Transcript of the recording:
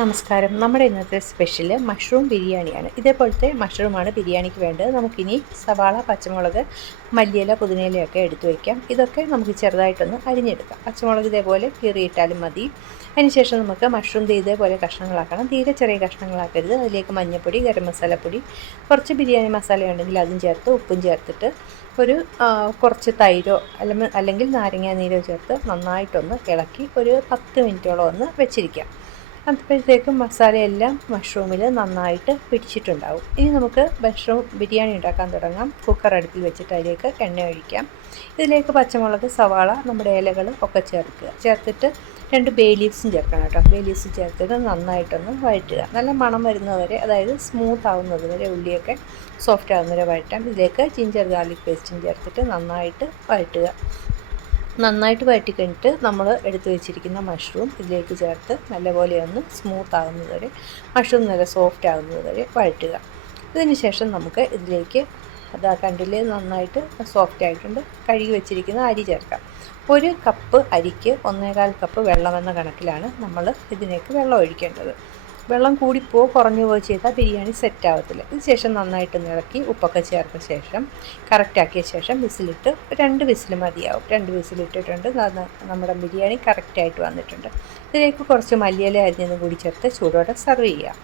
നമസ്കാരം. നമ്മുടെ ഇന്നത്തെ സ്പെഷ്യൽ മഷ്റൂം ബിരിയാണിയാണ്. ഇതേപോലത്തെ മഷ്റൂമാണ് ബിരിയാണിക്ക് വേണ്ടത്. നമുക്കിനി സവാള, പച്ചമുളക്, മല്ലിയില, പുതിനയിലയൊക്കെ എടുത്തു വയ്ക്കാം. ഇതൊക്കെ നമുക്ക് ചെറുതായിട്ടൊന്ന് അരിഞ്ഞെടുക്കാം. പച്ചമുളക് ഇതേപോലെ കീറിയിട്ടാലും മതി. അതിനുശേഷം നമുക്ക് മഷ്റൂം ഇതേപോലെ കഷ്ണങ്ങളാക്കണം. തീരെ ചെറിയ കഷ്ണങ്ങളാക്കരുത്. അതിലേക്ക് മഞ്ഞൾപ്പൊടി, ഗരം മസാലപ്പൊടി, കുറച്ച് ബിരിയാണി മസാല ഉണ്ടെങ്കിൽ അതും ചേർത്ത് ഉപ്പും ചേർത്തിട്ട് ഒരു കുറച്ച് തൈരോ അല്ലെങ്കിൽ നാരങ്ങാ നീരോ ചേർത്ത് നന്നായിട്ടൊന്ന് ഇളക്കി ഒരു 10 മിനിറ്റോളം ഒന്ന് വെച്ചിരിക്കാം. അപ്പോഴത്തേക്കും മസാലയെല്ലാം മഷ്റൂമിൽ നന്നായിട്ട് പിടിച്ചിട്ടുണ്ടാവും. ഇനി നമുക്ക് മഷ്റൂം ബിരിയാണി ഉണ്ടാക്കാൻ തുടങ്ങാം. കുക്കർ അടുപ്പിൽ വെച്ചിട്ട് അതിലേക്ക് എണ്ണ ഒഴിക്കാം. ഇതിലേക്ക് പച്ചമുളക്, സവാള, നമ്മുടെ ഇലകൾ ഒക്കെ ചേർത്തിട്ട് 2 ബേ ലീവ്സും ചേർക്കണം കേട്ടോ. ബേ ലീവ്സ് ചേർത്തിട്ട് നന്നായിട്ടൊന്ന് വഴറ്റുക. നല്ല മണം വരുന്നവരെ, അതായത് സ്മൂത്ത് ആവുന്നത് വരെ, ഉള്ളിയൊക്കെ സോഫ്റ്റ് ആകുന്നവരെ വഴറ്റാം. ഇതിലേക്ക് ജിഞ്ചർ ഗാർലിക് പേസ്റ്റും ചേർത്തിട്ട് നന്നായിട്ട് വഴറ്റുക. നന്നായിട്ട് വഴറ്റി കഴിഞ്ഞിട്ട് നമ്മൾ എടുത്തു വെച്ചിരിക്കുന്ന മഷ്റൂം ഇതിലേക്ക് ചേർത്ത് നല്ലപോലെ ഒന്ന് സ്മൂത്ത് ആകുന്നത് വരെ, മഷ്റൂം നല്ല സോഫ്റ്റ് ആകുന്നത് വരെ വഴറ്റുക. ഇതിന് ശേഷം നമുക്ക് ഇതിലേക്ക് കണ്ടില്ലേ നന്നായിട്ട് സോഫ്റ്റ് ആയിട്ടുണ്ട്. കഴുകി വെച്ചിരിക്കുന്ന അരി ചേർക്കാം. 1 കപ്പ് അരിക്ക് 1.25 കപ്പ് വെള്ളമെന്ന കണക്കിലാണ് നമ്മൾ ഇതിലേക്ക് വെള്ളം ഒഴിക്കേണ്ടത്. വെള്ളം കൂടിപ്പോവോ കുറഞ്ഞു പോവുകയോ ചെയ്താൽ ബിരിയാണി സെറ്റ് ആവത്തില്ല. ഇതിന് ശേഷം നന്നായിട്ട് ഇളക്കി ഉപ്പൊക്കെ ചേർത്ത ശേഷം കറക്റ്റാക്കിയ ശേഷം വിസിലിട്ട് 2 വിസിൽ മതിയാവും. 2 വിസിലിട്ടിട്ടുണ്ട്. നമ്മുടെ ബിരിയാണി കറക്റ്റായിട്ട് വന്നിട്ടുണ്ട്. ഇതിലേക്ക് കുറച്ച് മല്ലിയില അരിഞ്ഞതും കൂടി ചേർത്ത് ചൂടോടെ സെർവ് ചെയ്യാം.